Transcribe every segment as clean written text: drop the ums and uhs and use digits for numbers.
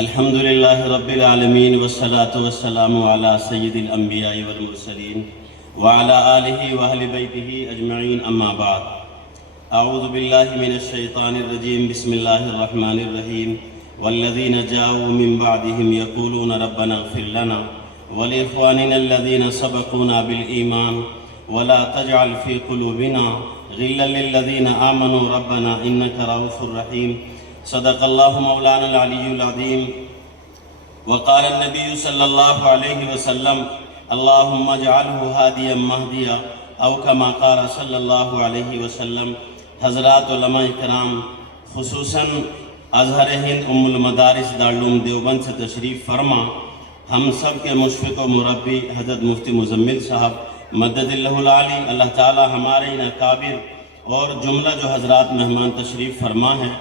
الحمد للہ رب العالمین والصلاة والسلام علی سید الانبیاء والمرسلین وعلی آلہ واہل بیتہ اجمعین اما بعد اعوذ باللہ من الشیطان الرجیم بسم اللہ الرحمن الرحیم والذین جاؤوا من بعدهم یقولون ربنا اغفر لنا ولإخواننا الذین سبقونا بالایمان ولا تجعل في قلوبنا غلا للذین آمنوا ربنا انک رؤوف رحیم صدق اللہ مولانا العلی العظیم وقال النبی صلی اللہ علیہ وسلم اللہم اجعلہ ہادیا مہدیا او کما قال صلی اللہ علیہ وسلم۔ حضرات علماء کرام، خصوصاً ازہر ہند ام المدارس دارالعلوم دیوبند سے تشریف فرما ہم سب کے مشفق و مربی حضرت مفتی مزمل صاحب مدد اللہ العالی، اللہ تعالی ہمارے ان اکابر اور جملہ جو حضرات مہمان تشریف فرما ہیں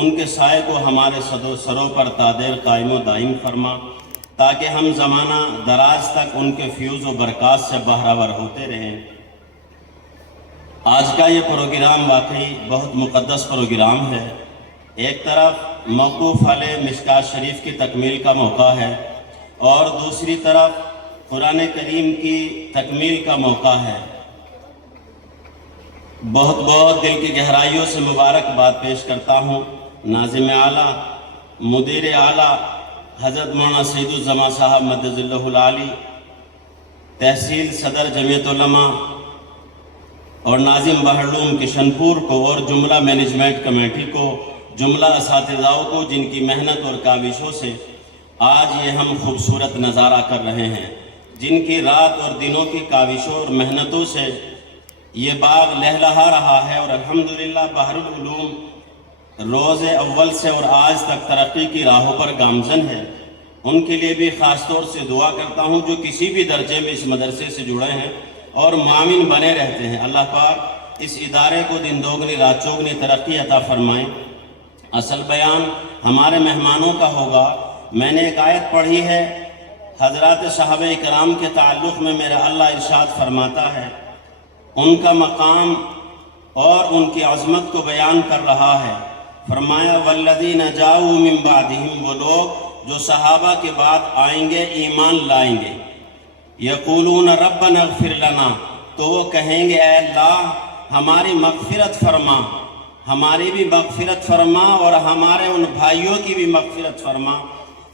ان کے سائے کو ہمارے سروں پر تادیر قائم و دائم فرما، تاکہ ہم زمانہ دراز تک ان کے فیوز و برکات سے بہرہور ہوتے رہیں۔ آج کا یہ پروگرام واقعی بہت مقدس پروگرام ہے۔ ایک طرف موقوف علیہ مشکات شریف کی تکمیل کا موقع ہے اور دوسری طرف قرآن کریم کی تکمیل کا موقع ہے۔ بہت بہت دل کی گہرائیوں سے مبارکباد پیش کرتا ہوں ناظم اعلیٰ مدیر اعلیٰ حضرت مولانا سعید الزماں صاحب مدد اللہ العالی، تحصیل صدر جمعیت علماء اور ناظم بہرالعلوم کشن پور کو اور جملہ مینجمنٹ کمیٹی کو، جملہ اساتذاؤں کو جن کی محنت اور کاوشوں سے آج یہ ہم خوبصورت نظارہ کر رہے ہیں، جن کی رات اور دنوں کی کاوشوں اور محنتوں سے یہ باغ لہلہا رہا ہے اور الحمدللہ بحرالعلوم روز اول سے اور آج تک ترقی کی راہوں پر گامزن ہے۔ ان کے لیے بھی خاص طور سے دعا کرتا ہوں جو کسی بھی درجے میں اس مدرسے سے جڑے ہیں اور معاون بنے رہتے ہیں، اللہ پاک اس ادارے کو دن دوگنی رات چوگنی ترقی عطا فرمائیں۔ اصل بیان ہمارے مہمانوں کا ہوگا۔ میں نے ایک آیت پڑھی ہے، حضرات صحابہ کرام کے تعلق میں میرا اللہ ارشاد فرماتا ہے، ان کا مقام اور ان کی عظمت کو بیان کر رہا ہے۔ فرمایا والذین جاؤوا من بعدہم، وہ لوگ جو صحابہ کے بعد آئیں گے، ایمان لائیں گے، یقولون ربنا اغفر لنا، تو وہ کہیں گے اے اللہ ہماری مغفرت فرما، ہماری بھی مغفرت فرما اور ہمارے ان بھائیوں کی بھی مغفرت فرما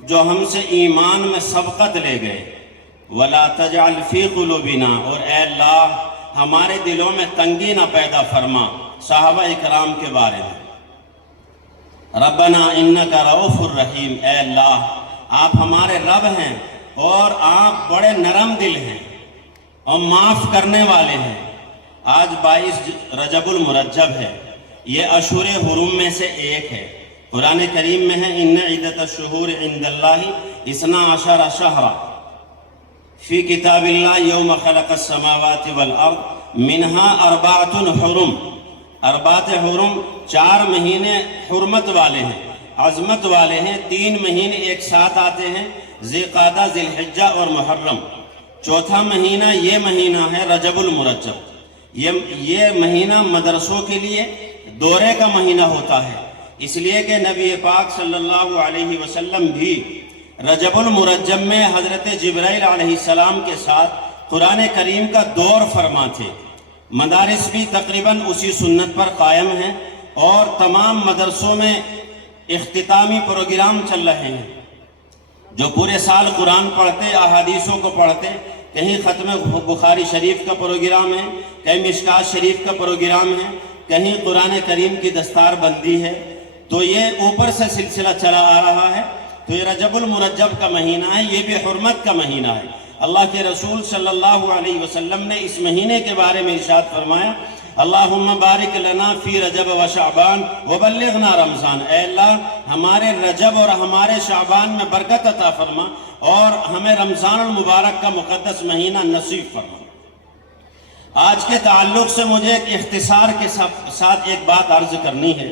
جو ہم سے ایمان میں سبقت لے گئے، ولا تجعل فی قلوبنا، اور اے اللہ ہمارے دلوں میں تنگی نہ پیدا فرما صحابہ اکرام کے بارے میں۔ ربنا انک رؤوف الرحیم، اے اللہ آپ ہمارے رب ہیں اور آپ بڑے نرم دل ہیں اور معاف کرنے والے ہیں۔ آج 22 رجب المرجب ہے، یہ اشہر حرم میں سے ایک ہے۔ قرآن کریم میں ہے ان عدت الشہور عند اللہ 12 شہرا فی کتاب اللہ یوم خلق السماوات والارض منہا 4 حرم، 4 حرم 4 مہینے حرمت والے ہیں، عظمت والے ہیں، 3 مہینے ایک ساتھ آتے ہیں، ذی قعدہ، ذی الحجہ اور محرم۔ چوتھا مہینہ یہ مہینہ ہے رجب المرجب، یہ مہینہ مدرسوں کے لیے دورے کا مہینہ ہوتا ہے، اس لیے کہ نبی پاک صلی اللہ علیہ وسلم بھی رجب المرجب میں حضرت جبرائیل علیہ السلام کے ساتھ قرآن کریم کا دور فرما تھے۔ مدارس بھی تقریباً اسی سنت پر قائم ہیں اور تمام مدرسوں میں اختتامی پروگرام چل رہے ہیں۔ جو پورے سال قرآن پڑھتے، احادیثوں کو پڑھتے، کہیں ختم بخاری شریف کا پروگرام ہے، کہیں مشکات شریف کا پروگرام ہے، کہیں قرآن کریم کی دستار بندی ہے، تو یہ اوپر سے سلسلہ چلا آ رہا ہے۔ تو یہ رجب المرجب کا مہینہ ہے، یہ بھی حرمت کا مہینہ ہے۔ اللہ کے رسول صلی اللہ علیہ وسلم نے اس مہینے کے بارے میں ارشاد فرمایا، اللہم بارک لنا فی رجب و شعبان وبلغنا رمضان، اے اللہ ہمارے رجب اور ہمارے شعبان میں برکت عطا فرما اور ہمیں رمضان المبارک کا مقدس مہینہ نصیب فرما۔ آج کے تعلق سے مجھے ایک اختصار کے ساتھ ایک بات عرض کرنی ہے۔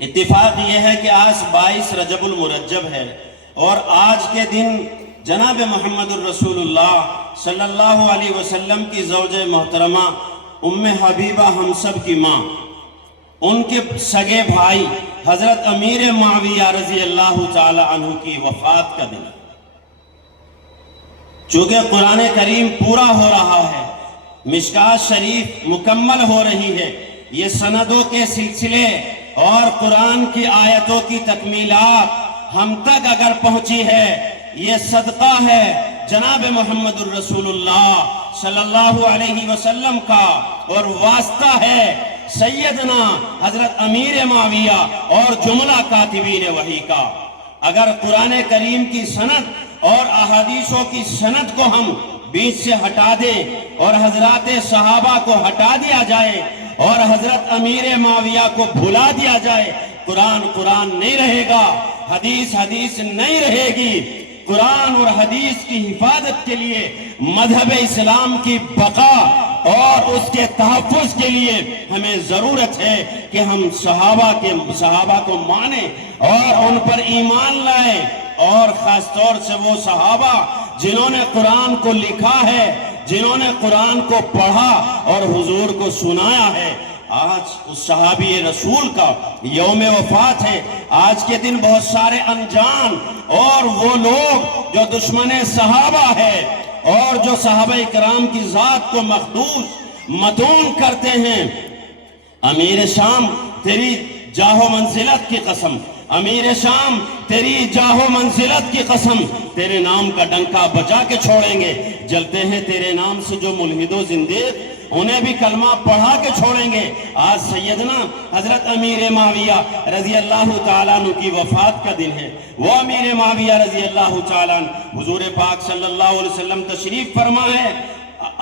اتفاق یہ ہے کہ آج 22 رجب المرجب ہے اور آج کے دن جناب محمد الرسول اللہ صلی اللہ علیہ وسلم کی زوج محترمہ ام حبیبہ ہم سب کی ماں ان کے سگے بھائی حضرت امیر معاویہ رضی اللہ تعالی عنہ کی وفات کا دن۔ چونکہ قرآن کریم پورا ہو رہا ہے، مشکات شریف مکمل ہو رہی ہے، یہ سندوں کے سلسلے اور قرآن کی آیتوں کی تکمیلات ہم تک اگر پہنچی ہے، یہ صدقہ ہے جناب محمد الرسول اللہ صلی اللہ علیہ وسلم کا، اور واسطہ ہے سیدنا حضرت امیر معاویہ اور جملہ کاتبین وحی کا۔ اگر قرآن کریم کی سند اور احادیثوں کی سند کو ہم بیچ سے ہٹا دیں اور حضرات صحابہ کو ہٹا دیا جائے اور حضرت امیر معاویہ کو بھلا دیا جائے، قرآن قرآن نہیں رہے گا، حدیث حدیث نہیں رہے گی۔ قرآن اور حدیث کی حفاظت کے لیے، مذہب اسلام کی بقا اور اس کے تحفظ کے لیے ہمیں ضرورت ہے کہ ہم صحابہ کو مانیں اور ان پر ایمان لائیں، اور خاص طور سے وہ صحابہ جنہوں نے قرآن کو لکھا ہے، جنہوں نے قرآن کو پڑھا اور حضور کو سنایا ہے۔ آج اس صحابی رسول کا یوم وفات ہے۔ آج کے دن بہت سارے انجان اور وہ لوگ جو دشمن صحابہ ہے اور جو صحابہ اکرام کی ذات کو مخدوش متون کرتے ہیں، امیر شام تیری جاہ و منزلت کی قسم، امیر شام تیری جاہ و منزلت کی قسم، تیرے نام کا ڈنکا بجا کے چھوڑیں گے۔ جلتے ہیں تیرے نام سے جو ملحد و زندیق، انہیں بھی کلمہ پڑھا کے چھوڑیں گے۔ آج سیدنا حضرت امیر معاویہ رضی اللہ تعالیٰ عنہ کی وفات کا دن ہے۔ وہ امیر معاویہ رضی اللہ تعالیٰ عنہ حضور پاک صلی اللہ علیہ وسلم تشریف فرما ہے۔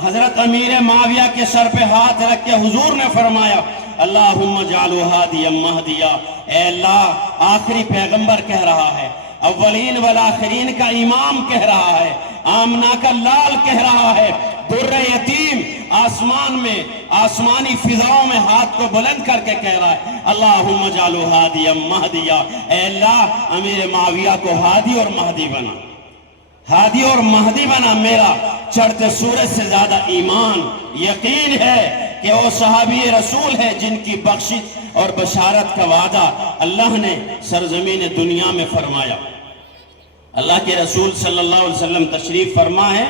حضرت امیر معاویہ کے سر پہ ہاتھ رکھ کے حضور نے فرمایا، اللہم اجعلہ ہادیا مہدیا، اے اللہ، آخری پیغمبر کہہ رہا ہے، اولین والآخرین کا امام کہہ رہا ہے، آمنہ کا لال کہہ رہا ہے، در یتیم آسمان میں، آسمانی فضاؤں میں ہاتھ کو بلند کر کے کہہ رہا ہے، اللہم اجعلہ ہادیا مہدیا، اے اللہ امیر معاویہ کو ہادی اور مہدی بنا، ہادی اور مہدی بنا۔ میرا چڑھتے سورج سے زیادہ ایمان یقین ہے کہ وہ صحابی رسول ہے جن کی بخشش اور بشارت کا وعدہ اللہ نے سرزمین دنیا میں فرمایا۔ اللہ کے رسول صلی اللہ علیہ وسلم تشریف فرما ہے،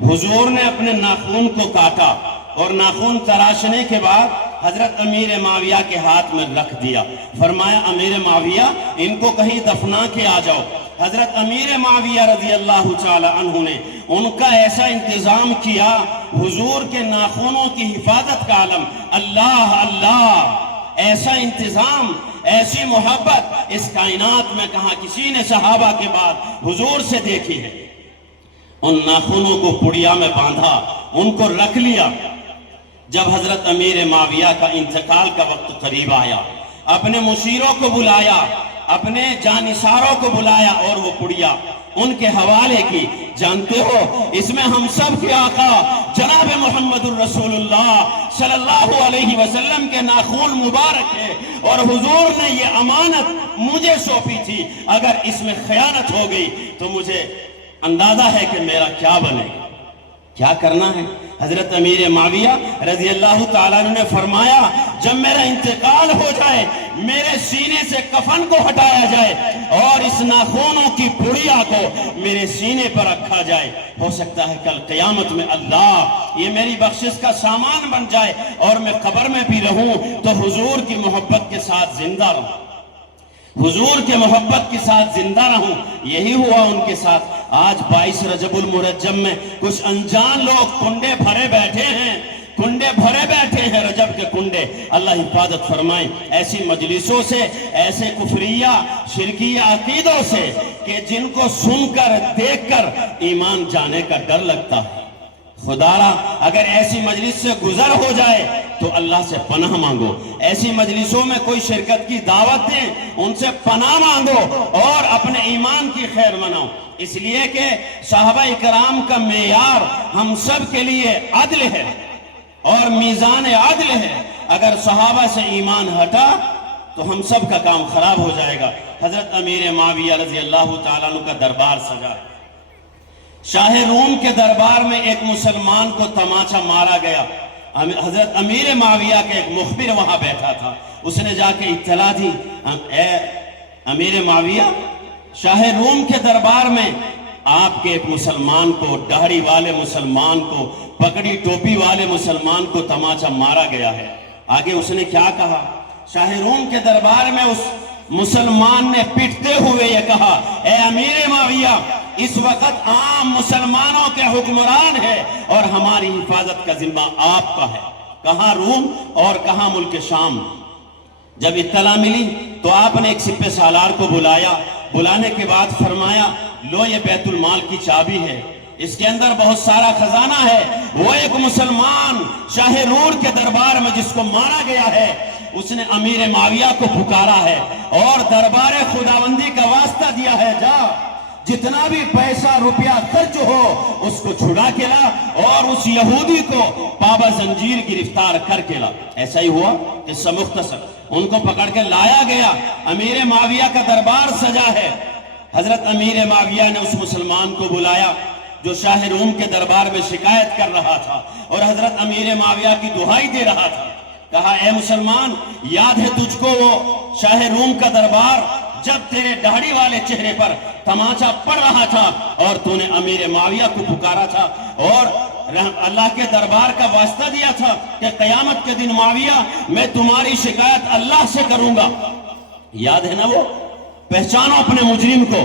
حضور نے اپنے ناخون کو کاٹا اور ناخون تراشنے کے بعد حضرت امیر معاویہ کے ہاتھ میں رکھ دیا، فرمایا امیر معاویہ ان کو کہیں دفنا کے آ جاؤ۔ حضرت امیر معاویہ رضی اللہ تعالی عنہ نے ان کا ایسا انتظام کیا، حضور کے ناخونوں کی حفاظت کا عالم، اللہ اللہ، ایسا انتظام، ایسی محبت اس کائنات میں کہاں کسی نے صحابہ کے بعد حضور سے دیکھی ہے۔ ان ناخونوں کو پڑیا میں باندھا، ان کو رکھ لیا۔ جب حضرت امیر معاویہ کا انتقال کا وقت قریب آیا، اپنے مشیروں کو بلایا، اپنے جانثاروں کو بلایا اور وہ پڑیا ان کے حوالے کی۔ جانتے ہو اس میں ہم سب کے آقا جناب محمد الرسول اللہ صلی اللہ علیہ وسلم کے ناخون مبارک ہے، اور حضور نے یہ امانت مجھے سونپی تھی، اگر اس میں خیانت ہو گئی تو مجھے اندازہ ہے کہ میرا کیا بنے گا، کیا کرنا ہے۔ حضرت امیر معاویہ رضی اللہ تعالیٰ عنہ نے فرمایا، جب میرا انتقال ہو جائے میرے سینے سے کفن کو ہٹایا جائے اور اس ناخونوں کی پڑیا کو میرے سینے پر رکھا جائے، ہو سکتا ہے کل قیامت میں اللہ یہ میری بخشش کا سامان بن جائے اور میں قبر میں بھی رہوں تو حضور کی محبت کے ساتھ زندہ رہوں، حضور کے محبت کے ساتھ زندہ رہوں۔ یہی ہوا ان کے ساتھ۔ آج 22 رجب المرجب میں کچھ انجان لوگ کنڈے بھرے بیٹھے ہیں، کنڈے بھرے بیٹھے ہیں، رجب کے کنڈے۔ اللہ حفاظت فرمائے ایسی مجلسوں سے، ایسے کفریہ شرکیہ عقیدوں سے کہ جن کو سن کر دیکھ کر ایمان جانے کا ڈر لگتا ہے۔ خدا را اگر ایسی مجلس سے گزر ہو جائے تو اللہ سے پناہ مانگو، ایسی مجلسوں میں کوئی شرکت کی دعوت دیں، ان سے پناہ مانگو اور اپنے ایمان کی خیر مناؤ، اس لیے کہ صحابہ اکرام کا معیار ہم سب کے لیے عدل ہے اور میزان عدل ہے۔ اگر صحابہ سے ایمان ہٹا تو ہم سب کا کام خراب ہو جائے گا۔ حضرت امیر معاویہ رضی اللہ تعالیٰ عنہ کا دربار سجا ہے۔ شاہ روم کے دربار میں ایک مسلمان کو تماچا مارا گیا۔ حضرت امیر معاویہ کا ایک مخبر وہاں بیٹھا تھا، اس نے جا کے اطلاع دی، اے امیر معاویہ، شاہ روم کے دربار میں آپ کے ایک مسلمان کو، داڑھی والے مسلمان کو، پگڑی ٹوپی والے مسلمان کو تماچا مارا گیا ہے۔ آگے اس نے کیا کہا؟ شاہ روم کے دربار میں اس مسلمان نے پٹتے ہوئے یہ کہا، اے امیر معاویہ، اس وقت عام مسلمانوں کے حکمران ہے اور ہماری حفاظت کا ذمہ آپ کا ہے۔ کہاں روم اور کہاں ملک شام۔ جب اطلاع ملی تو آپ نے ایک سپہ سالار کو بلایا، بلانے کے بعد فرمایا، لو یہ بیت المال کی چابی ہے، اس کے اندر بہت سارا خزانہ ہے۔ وہ ایک مسلمان شاہ رور کے دربار میں جس کو مارا گیا ہے، اس نے امیر معاویہ کو پکارا ہے اور دربار خداوندی کا واسطہ دیا ہے، جا جتنا بھی پیسہ روپیہ خرچ ہو اس کو چھڑا کے لا اور اس یہودی کو پابا زنجیر گرفتار کر کے لا۔ ایسا ہی ہوا، قصہ مختصر، ان کو پکڑ کے لایا گیا۔ امیر معاویہ کا دربار سجا ہے۔ حضرت امیر معاویہ نے اس مسلمان کو بلایا جو شاہ روم کے دربار میں شکایت کر رہا تھا اور حضرت امیر معاویہ کی دہائی دے رہا تھا۔ کہا، اے مسلمان، یاد ہے تجھ کو وہ شاہ روم کا دربار جب تیرے داڑھی والے چہرے پر تماچا پڑ رہا تھا اور تو نے امیر معاویہ کو پکارا تھا اور اللہ کے دربار کا واسطہ دیا تھا کہ قیامت کے دن معاویہ میں تمہاری شکایت اللہ سے کروں گا؟ یاد ہے نا وہ؟ پہچانو اپنے مجرم کو۔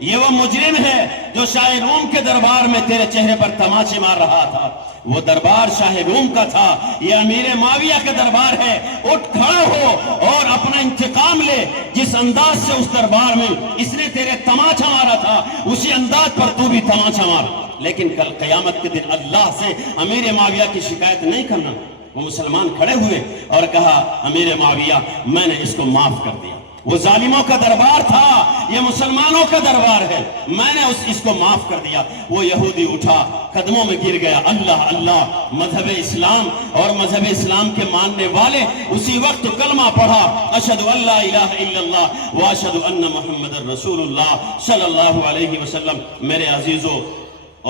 یہ وہ مجرم ہے جو شاہ روم کے دربار میں تیرے چہرے پر تماچے مار رہا تھا۔ وہ دربار شاہ روم کا تھا، یہ امیر معاویہ کا دربار ہے۔ اٹھ کھڑا ہو اور اپنا انتقام لے۔ جس انداز سے اس دربار میں اس نے تیرے تماچا مارا تھا، اسی انداز پر تو بھی تماچا مار، لیکن کل قیامت کے دن اللہ سے امیر معاویہ کی شکایت نہیں کرنا۔ وہ مسلمان کھڑے ہوئے اور کہا، امیر معاویہ، میں نے اس کو معاف کر دیا۔ وہ ظالموں کا دربار تھا، یہ مسلمانوں کا دربار ہے، میں نے اس کو معاف کر دیا۔ وہ یہودی اٹھا، قدموں میں گر گیا، اللہ اللہ، مذہب اسلام اور مذہب اسلام کے ماننے والے اسی وقت کلمہ پڑھا، اشہد ان لا الہ الا اللہ واشہد ان محمد رسول اللہ صلی اللہ علیہ وسلم۔ میرے عزیزوں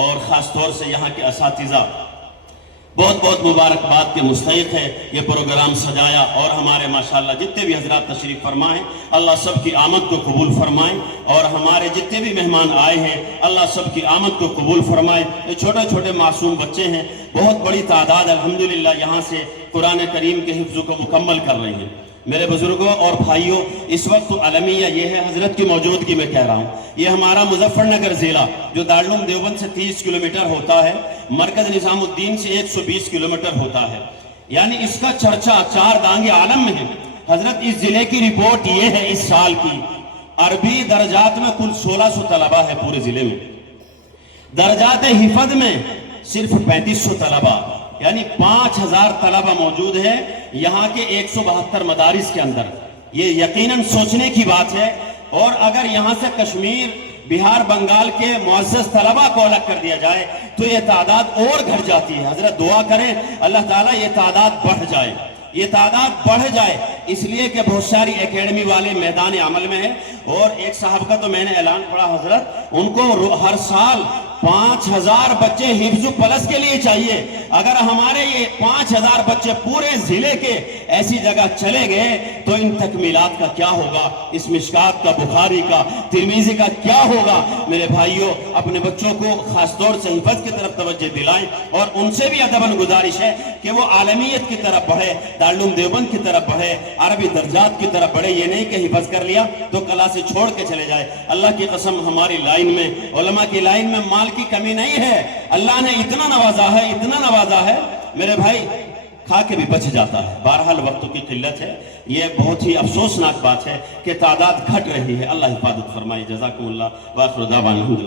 اور خاص طور سے یہاں کے اساتذہ، بہت بہت مبارکباد کے مستحق ہے یہ پروگرام سجایا، اور ہمارے ماشاءاللہ جتنے بھی حضرات تشریف فرمائیں، اللہ سب کی آمد کو قبول فرمائیں، اور ہمارے جتنے بھی مہمان آئے ہیں اللہ سب کی آمد کو قبول فرمائے۔ یہ چھوٹے چھوٹے معصوم بچے ہیں، بہت بڑی تعداد الحمدللہ یہاں سے قرآن کریم کے حفظ کو مکمل کر رہی ہیں۔ میرے بزرگوں اور بھائیوں، اس وقت المیہ یہ ہے، حضرت کی موجودگی میں کہہ رہا ہوں، یہ ہمارا مظفر نگر ضلع جو دارالعلوم دیوبند سے 30 کلومیٹر ہوتا ہے، مرکز نظام الدین سے 120 کلومیٹر ہوتا ہے، یعنی اس کا چرچا چار دانگ عالم میں ہے۔ حضرت اس ضلع کی رپورٹ یہ ہے اس سال کی، عربی درجات میں کل 1600 طلبہ ہے پورے ضلع میں، درجات حفظ میں صرف 3500 طلبہ، یعنی 5000 طلبہ موجود ہے یہاں کے 172 مدارس کے اندر۔ یہ یقیناً سوچنے کی بات ہے، اور اگر یہاں سے کشمیر، بہار، بنگال کے معزز طلبہ کو الگ کر دیا جائے تو یہ تعداد اور گھٹ جاتی ہے۔ حضرت دعا کریں اللہ تعالیٰ یہ تعداد بڑھ جائے، یہ تعداد بڑھ جائے، اس لیے کہ بہت ساری اکیڈمی والے میدان عمل میں ہیں۔ اور ایک صاحب کا تو میں نے اعلان پڑھا حضرت، ان کو ہر سال 5000 بچے حفظ پلس کے لیے چاہیے۔ اگر ہمارے یہ 5000 بچے پورے ضلع کے ایسی جگہ چلے گئے تو ان تکمیلات کا کیا ہوگا، اس مشکات کا، بخاری کا، ترمذی کا کیا ہوگا۔ میرے بھائیوں، اپنے بچوں کو خاص طور سے حفظ کی طرف توجہ دلائیں، اور ان سے بھی ادباً گزارش ہے کہ وہ عالمیت کی طرف بڑھے، دارالعلوم دیوبند کی طرف بڑھے، عربی درجات کی طرف بڑھے۔ یہ نہیں کہ حفظ کر لیا تو کلاسیں چھوڑ کے چلے جائے۔ اللہ کی قسم، ہماری لائن میں، علماء کی لائن میں مال کی کمی نہیں ہے، اللہ نے اتنا نوازا ہے، اتنا نوازا ہے، میرے بھائی کھا کے بھی بچ جاتا ہے۔ بہرحال وقتوں کی قلت ہے، یہ بہت ہی افسوسناک بات ہے کہ تعداد گھٹ رہی ہے۔ اللہ حفاظت فرمائے۔ جزاکم اللہ، وآخر دعوانا الحمدللہ۔